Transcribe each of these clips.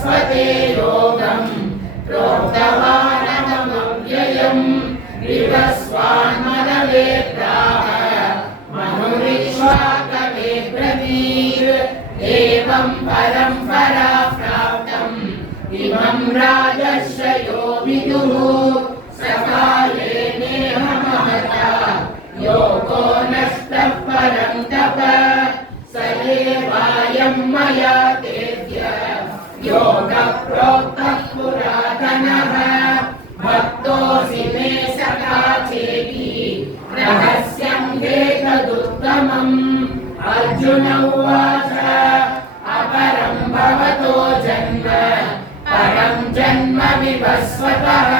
सरस्वते योगं प्रोक्तवानहमव्ययम् विवस्वान्मनवे प्राह मनुरिक्ष्वा कवे ब्रवीत् एवं परम्परा प्राप्तम् इमं राजर्षयो विदुः सकालेनेह महता योगो नष्टः परं तप स एवायं मया तेद्य योगः प्रोक्तः पुरातनः भक्तोऽसि मे सखा चेति रहस्यं वेददुत्तमम् अर्जुन उवाच अपरं भवतो जन्म परं जन्म विवस्वतः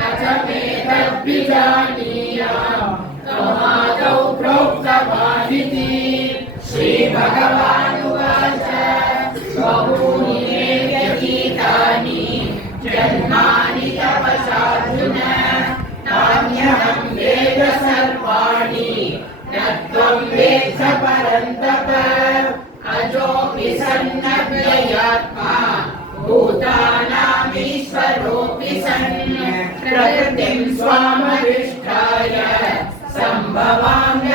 कथमेतद्विजानीयाम् त्वमादौ प्रोक्तवानिति श्रीभगवानुवाच बहूनि मे व्यतीतानि जन्मानि तपसार्जुन तान्यहं वेद सर्वाणि न त्वं वेत्थ परन्तप अजोऽपि सन्नव्ययात्मा भूतानामीश्वरोऽपि सन् प्रकृतिं स्वामधिष्ठाय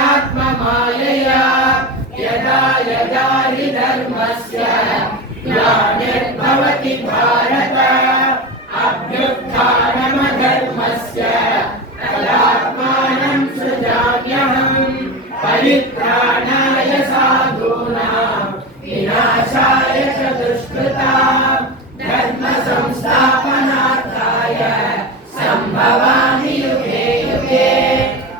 सम्भवाम्यात्ममायया यदा यदा हि धर्मस्य ग्लानिर्भवति भारत अभ्युत्थानमधर्मस्य तदात्मानं सृजाम्यहम् परित्राणाय साधूनां विनाशाय च दुष्कृतां धर्म संस्थापनार्थाय सम्भवामि युगे युगे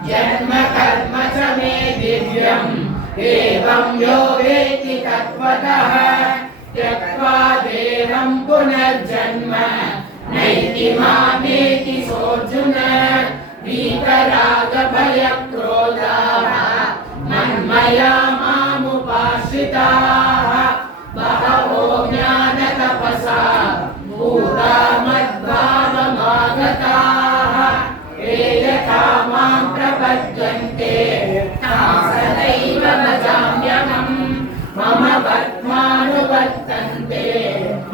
जन्म कर्म च मे दिव्यम् एवं यो वेत्ति तत्त्वतः त्यक्त्वा देहं पुनर्जन्म नैति मामेति सोऽर्जुन वीतरागभयक्रोधाः मन्मया मामुपाश्रिताः बहवो ज्ञानतपसा भूता मद्भावमागताः ये यथा मां प्रपद्यन्ते तां सदैव भजाम्यहम् मम वर्त्मानुवर्तन्ते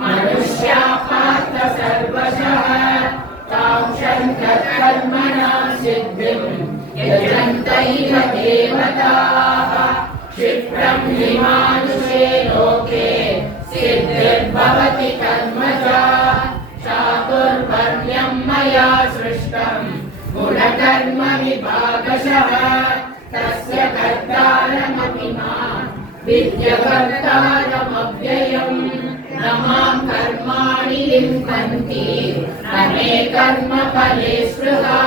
मनुष्याः पार्थ सर्वशः तां शङ्करकर्मणां सिद्धिं यजन्त इह देवताः क्षिप्रं हि मानुषे लोके सिद्धिर्भवति कर्मजा चातुर्वर्ण्यं मया सृष्टं गुणकर्म विभागशः तस्य कर्तारमपि मां विद्यकर्तारमव्ययम् न मां कर्माणि लिम्पन्ति न मे कर्मफले स्पृहा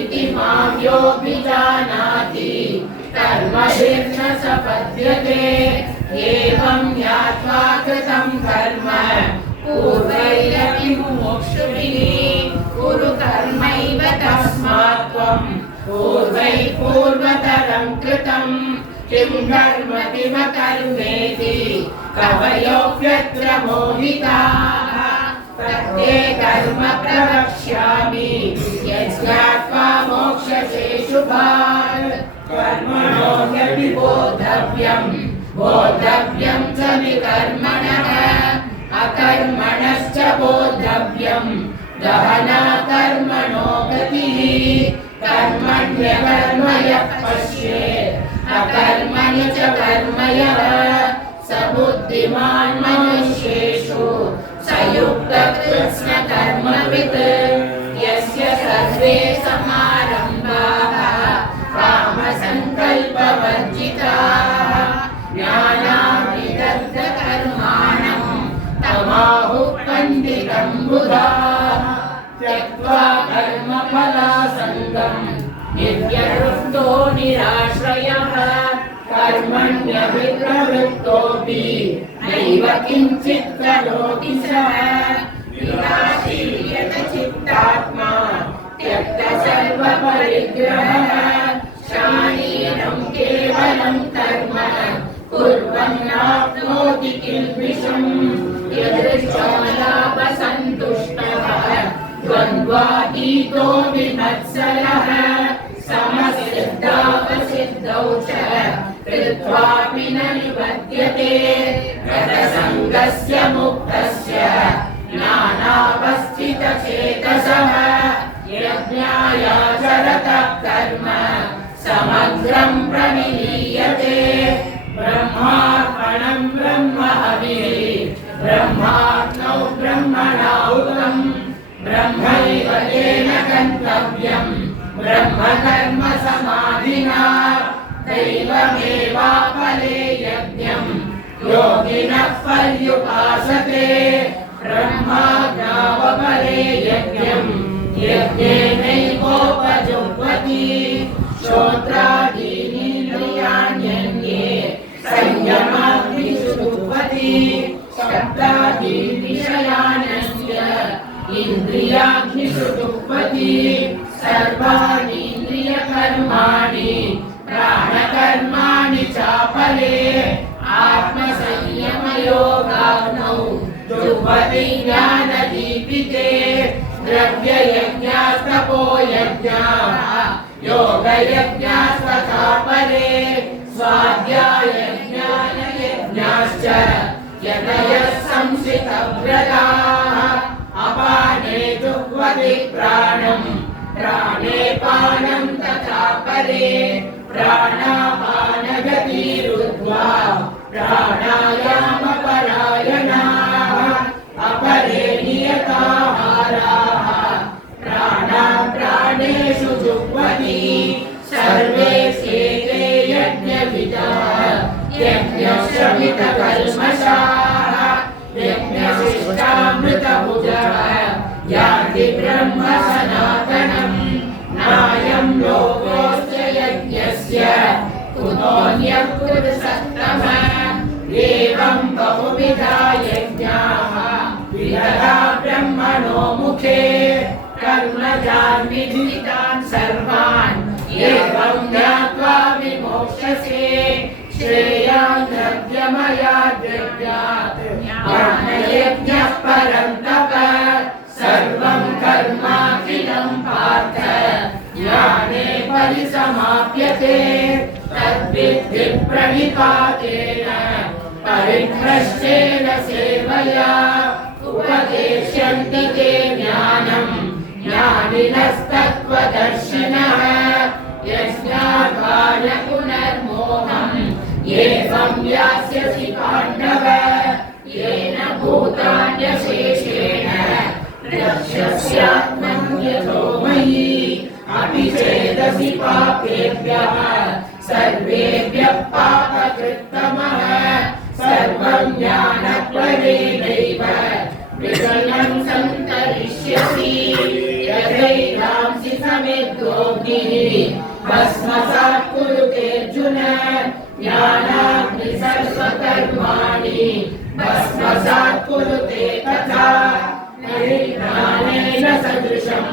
इति मां योऽभिजानाति कर्मभिर्न स बध्यते एवं ज्ञात्वा कृतं कर्म पूर्वैरपि मुमुक्षुभिः कुरु कर्मैव तस्मात् त्वं पूर्वैः पूर्वतरं कृतं किं कर्म किम कर्मेति कवयोऽप्यत्र मोहिताः प्रत्येकर्म प्रवक्ष्यामि यज्ञात्वा मोक्ष्यसे शुभात् कर्मणो ह्यपि बोद्धव्यं बोद्धव्यं च विकर्मणः अकर्मणश्च बोद्धव्यं गहना कर्मणो गतिः कर्मण्यकर्म यः पश्येत् अकर्मणि च कर्म यः स बुद्धिमान् मनुष्येषु स युक्तः कृत्स्नकर्मवित् यस्य सर्वे समारम्भाः कामसङ्कल्पवर्जिताः ज्ञानाभिदग्धकर्माणं तमाहुः पण्डितं बुधाः त्यक्त्वा कर्मफलासङ्गं नित्यतृप्तो निराश्रयः कर्मण्यभिप्रवृत्तोऽपि नैव किञ्चित् करोति सः निराशीर्यतचित्तात्मा त्यक्तसर्वपरिग्रहः शारीरं केवलं कर्म कुर्वन्नाप्नोति किल्बिषम् यदृच्छालाभसन्तुष्टः द्वन्द्वातीतो विमत्सरः समसिद्धावसिद्धौ च कृत्वापि न निबध्यते गतसङ्गस्य मुक्तस्य ज्ञानावस्थितचेतसः यज्ञायाचरतः कर्म समग्रं प्रनिलीयते ब्रह्मार्पणं ब्रह्म हविः ब्रह्माग्नौ ब्रह्मणाहुतं ब्रह्मैव तेन गन्तव्यं ब्रह्मकर्म समाधिना दैवमेवापरे यज्ञं योगिनः पर्युपासते ब्रह्माज्ञावपरे यज्ञं यज्ञेनैवोपजुह्वति श्रोत्रादीनीन्द्रियाण्यन्ये संयमाग्निषु जुह्वति शब्दादीन् विषयानस्य इन्द्रियाग्निषु जुह्वति सर्वाणीन्द्रियकर्माणि प्राणकर्माणि चापरे आत्मसंयमयोगाग्नौ जुह्वति ज्ञानदीपिते द्रव्ययज्ञास्तपो यज्ञाः योगयज्ञास्तथा परे स्वाध्यायज्ञानयज्ञाश्च यतयः संशितव्रताः अपाने जुह्वति प्राणं प्राणे पानं तथा परे प्राणापानगतिरुद्ध्वा प्राणायामपरायणाः अपरे नियताहाराः प्राणान्प्राणेषु जुह्वति सर्वे सेते यज्ञविदाः यज्ञश्रमितकल्मषाः यज्ञशिष्टामृतभुजः यान्ति ब्रह्म सनातनम् नायं लोकोऽस्य यज्ञस्य कुतोऽन्यः कुरु सत्तमः एवं बहुविधा यज्ञाः विदधा ब्रह्मणो मुखे कर्मजान् विधितान् सर्वान् एवं ज्ञात्वा विमोक्ष्यसे श्रेयान् द्रव्यमयाद्रव्यात् ज्ञानयज्ञः परं तप सर्वं कर्माखिलं पार्थ ज्ञाने परिसमाप्यते तद्विद्धि प्रणिपातेन परिभ्रष्टेन सेवया उपदेश्यन्ति ते ज्ञानं ज्ञानिनस्तत्त्वदर्शिनः यज्ञाद्वाय पुनर्मोहम् एवं यास्यसि पाण्डव येन भूतान्यशेषेण रक्ष्यस्यात्मन् यतो मयि अपि चेदसि पापेभ्यः सर्वेभ्यः पापकृत्तमः सर्वं ज्ञानप्रदेनैव विषयं सन्तरिष्यसि यथैधांसि समिद्धोऽग्निः भस्मसात् कुरुतेऽर्जुन ज्ञानाग्निसर्वकर्माणि भस्मसात् कुरुते तथा परिज्ञानेन सदृशं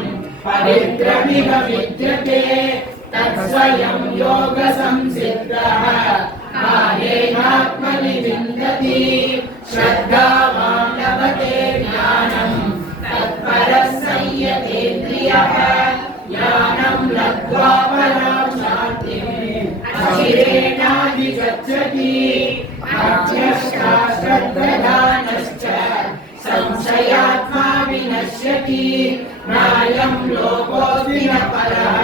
परिग्रमिव विद्यते तत्स्वयं योगसंसिद्धः कालेनात्मनि विन्दति श्रद्धावान् लभते ज्ञानं तत्परः संयतेन्द्रियः ज्ञानं लब्ध्वा परां शान्तिम् अचिरेणाधिगच्छति अज्ञश्च श्रद्धधानश्च संशयात्मा विनश्यति नायं लोकोऽस्ति न परः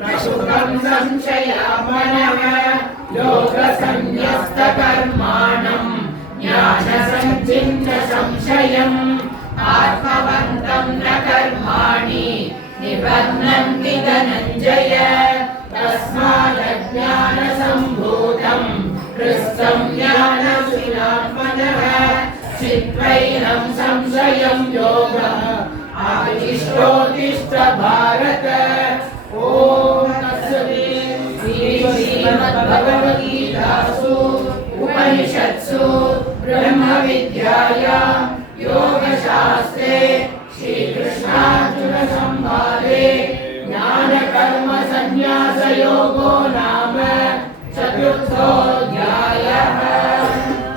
न सुखं संशयामनः योगसंन्यस्तकर्माणं ज्ञानसञ्चिन्त्य संशयम् आत्मवन्तं न कर्माणि निबध्नन्ति धनञ्जय तस्मादज्ञानसम्भूतं हृस्तं ज्ञानशीलात्मनः चित्वैनं संशयं योगः आविष्टोत्तिष्ठ भारत ॐ श्रीमद्भगवद्गीतासु उपनिषत्सु ब्रह्मविद्यायां योगशास्त्रे श्रीकृष्णार्जुनसंवादे ज्ञानकर्मसन्न्यासयोगो नाम चतुर्थोऽध्यायः।